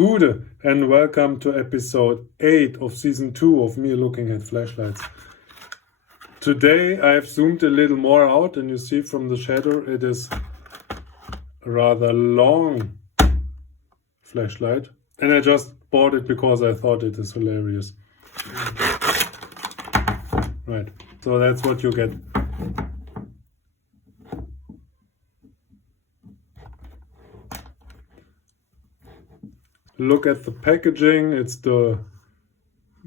Gute and welcome to episode 8 of season 2 of me looking at flashlights. Today I've zoomed a little more out and you see from the shadow it is a rather long flashlight. And I just bought it because I thought it is hilarious. Right, so that's what you get. Look at the packaging, it's the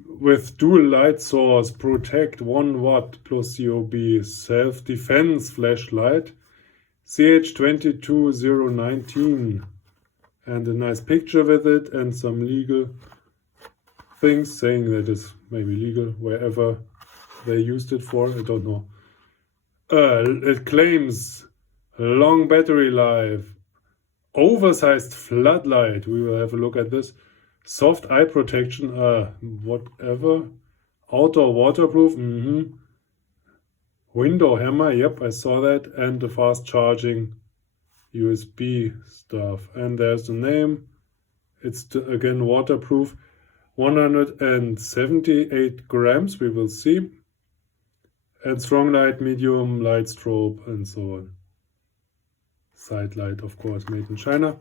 with dual light source, protect 1 watt plus COB, self-defense flashlight, CH22019, and a nice picture with it and some legal things saying that it's maybe legal wherever they used it for, I don't know. It claims long battery life, oversized floodlight, we will have a look at this, soft eye protection, whatever, outdoor waterproof, window hammer, yep, I saw that, and the fast charging USB stuff. And there's the name, it's again waterproof, 178 grams, we will see, and strong light, medium light strobe, and so on. Side light, of course, made in China.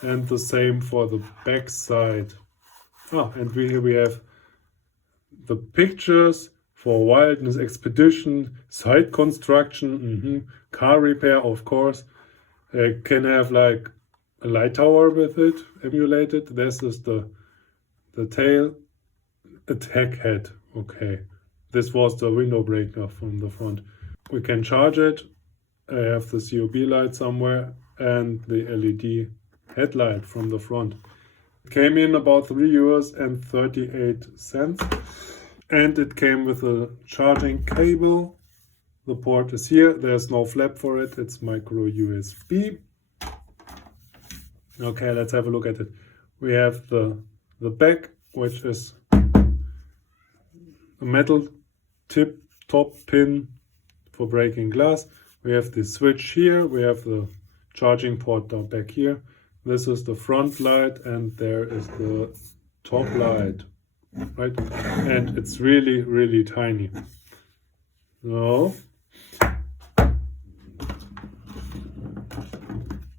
And the same for the back side. And here we have the pictures for wilderness expedition, site construction, car repair, of course. Can have like a light tower with it, emulated. This is the tail, attack head. Okay, this was the window breaker from the front. We can charge it. I have the COB light somewhere and the LED headlight from the front. It came in about €3.38 and it came with a charging cable. The port is here, there's no flap for it, it's micro USB. Okay, let's have a look at it. We have the back, which is a metal top pin for breaking glass. We have the switch here, we have the charging port down back here. This is the front light and there is the top light, right? And it's really, really tiny. So,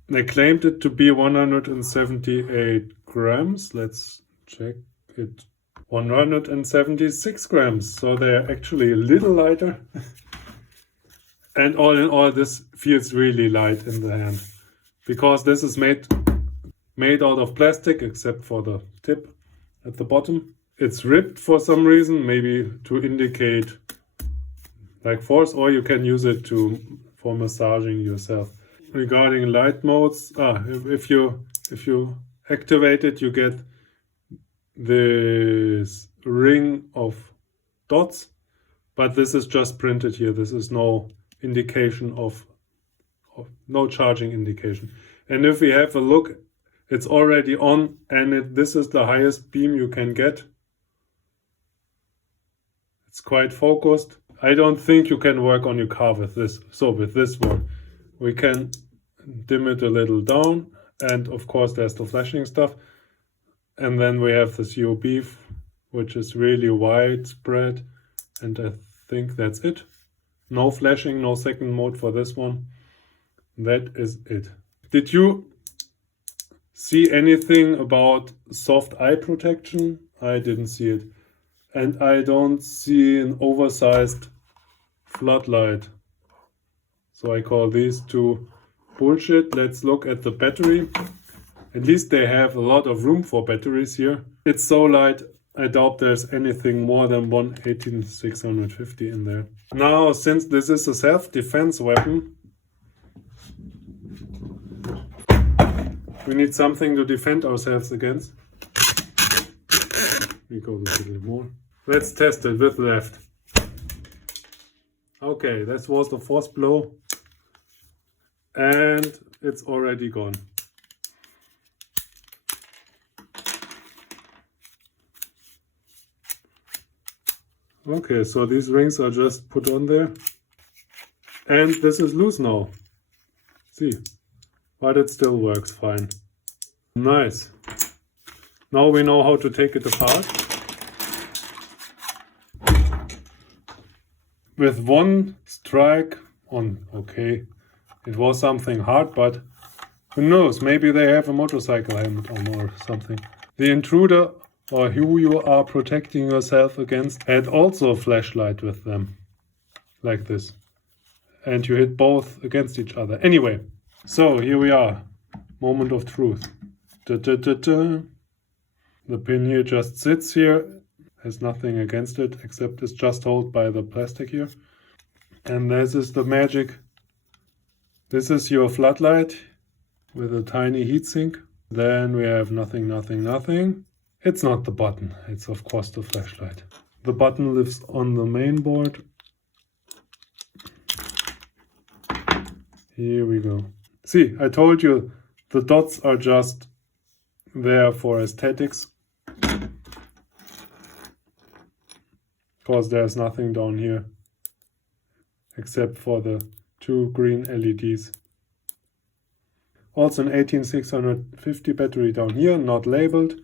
they claimed it to be 178 grams. Let's check it. 176 grams. So they're actually a little lighter. And all in all, this feels really light in the hand. Because this is made out of plastic, except for the tip at the bottom. It's ribbed for some reason, maybe to indicate like force, or you can use it for massaging yourself. Regarding light modes, if you activate it, you get this ring of dots, but this is just printed here. This is no indication of no charging indication. And if we have a look, it's already on, and this is the highest beam you can get. It's quite focused. I don't think you can work on your car with this. So with this one, we can dim it a little down, and of course there's the flashing stuff. And then we have the COB, which is really widespread, and I think that's it. No flashing, no second mode for this one. That is it. Did you see anything about soft eye protection? I didn't see it. And I don't see an oversized floodlight. So I call these two bullshit. Let's look at the battery. At least they have a lot of room for batteries here. It's so light, I doubt there's anything more than 18650 in there. Now, since this is a self-defense weapon, we need something to defend ourselves against. We go a little more. Let's test it with left. Okay, that was the first blow. And it's already gone. Okay, so these rings are just put on there. And this is loose now. See, but it still works fine. Nice. Now we know how to take it apart. With one strike on, okay, it was something hard, but who knows, maybe they have a motorcycle helmet on or something. The intruder, or who you are protecting yourself against, had also a flashlight with them, like this. And you hit both against each other. Anyway, so here we are, moment of truth. Da, da, da, da. The pin here just sits here, has nothing against it, except it's just held by the plastic here. And this is the magic. This is your floodlight with a tiny heatsink. Then we have nothing, nothing, nothing. It's not the button, it's of course the flashlight. The button lives on the main board. Here we go. See, I told you the dots are just there for aesthetics. Because there's nothing down here except for the two green LEDs. Also an 18650 battery down here, not labeled.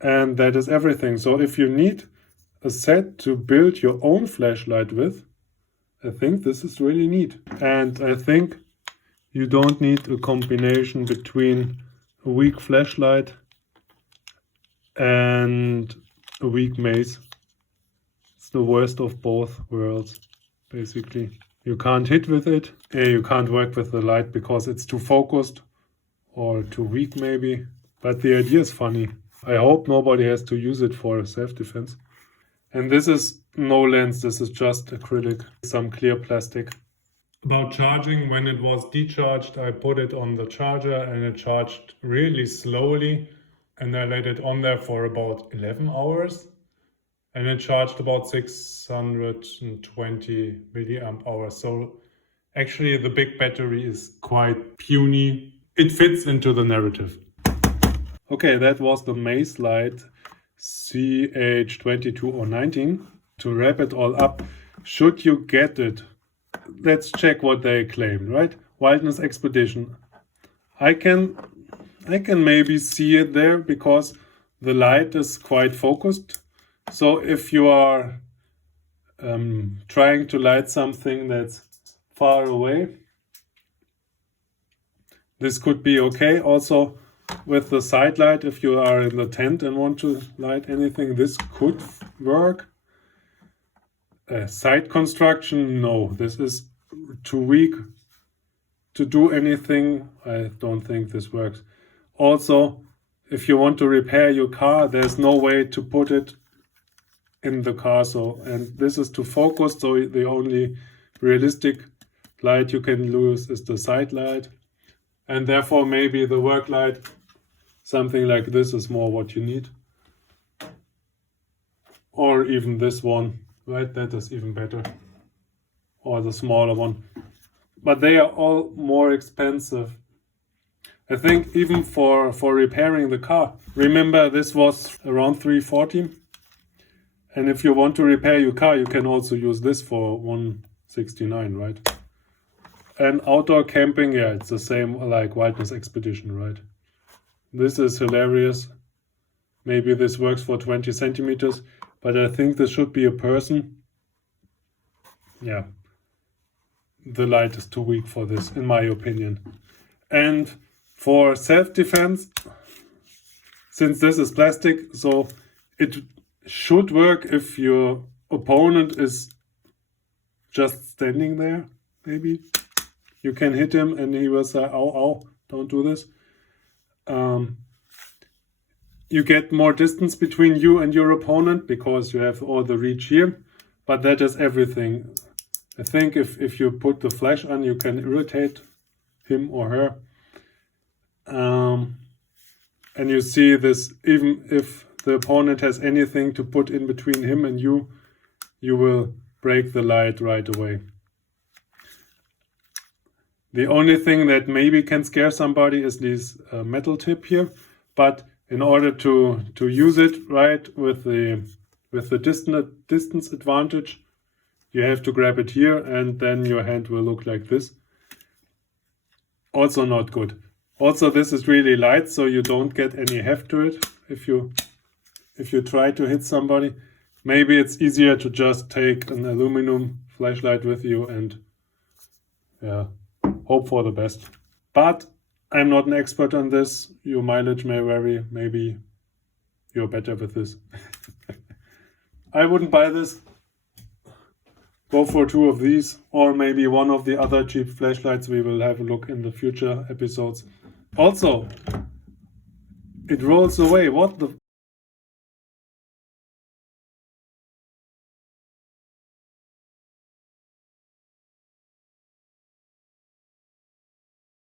And that is everything. So if you need a set to build your own flashlight with, I think this is really neat. And I think you don't need a combination between a weak flashlight and a weak mace. It's the worst of both worlds, basically. You can't hit with it. You can't work with the light because it's too focused or too weak maybe. But the idea is funny. I hope nobody has to use it for self-defense. And this is no lens, this is just acrylic, some clear plastic. About charging, when it was decharged, I put it on the charger and it charged really slowly. And I let it on there for about 11 hours. And it charged about 620 milliamp hours. So actually the big battery is quite puny. It fits into the narrative. Okay, that was the Mace light CH22019. To wrap it all up, should you get it, let's check what they claim, right? Wilderness Expedition. I can maybe see it there because the light is quite focused. So if you are trying to light something that's far away, this could be okay. Also, with the side light, if you are in the tent and want to light anything, this could work. Side construction, no, this is too weak to do anything. I don't think this works. Also, if you want to repair your car, there's no way to put it in the car. So, and this is too focused, so the only realistic light you can use is the side light. And therefore maybe the work light, something like this, is more what you need. Or even this one, right? That is even better. Or the smaller one. But they are all more expensive. I think even for repairing the car. Remember, this was around 340. And if you want to repair your car, you can also use this for 169, right? And outdoor camping, yeah, it's the same like Wilderness Expedition, right? This is hilarious. Maybe this works for 20 centimeters, but I think this should be a person. Yeah. The light is too weak for this, in my opinion. And for self-defense, since this is plastic, so it should work if your opponent is just standing there, maybe. You can hit him and he will say, ow, ow, don't do this. You get more distance between you and your opponent because you have all the reach here, but that is everything. I think if you put the flash on, you can irritate him or her. And you see this, even if the opponent has anything to put in between him and you will break the light right away. The only thing that maybe can scare somebody is this metal tip here, but in order to use it right with the distance advantage, you have to grab it here and then your hand will look like this. Also not good. Also, this is really light, so you don't get any heft to it. if you try to hit somebody. Maybe it's easier to just take an aluminum flashlight with you and yeah, hope for the best. But I'm not an expert on this. Your mileage may vary. Maybe you're better with this. I wouldn't buy this. Go for 2 of these, or maybe one of the other cheap flashlights. We will have a look in the future episodes. Also, it rolls away. What the...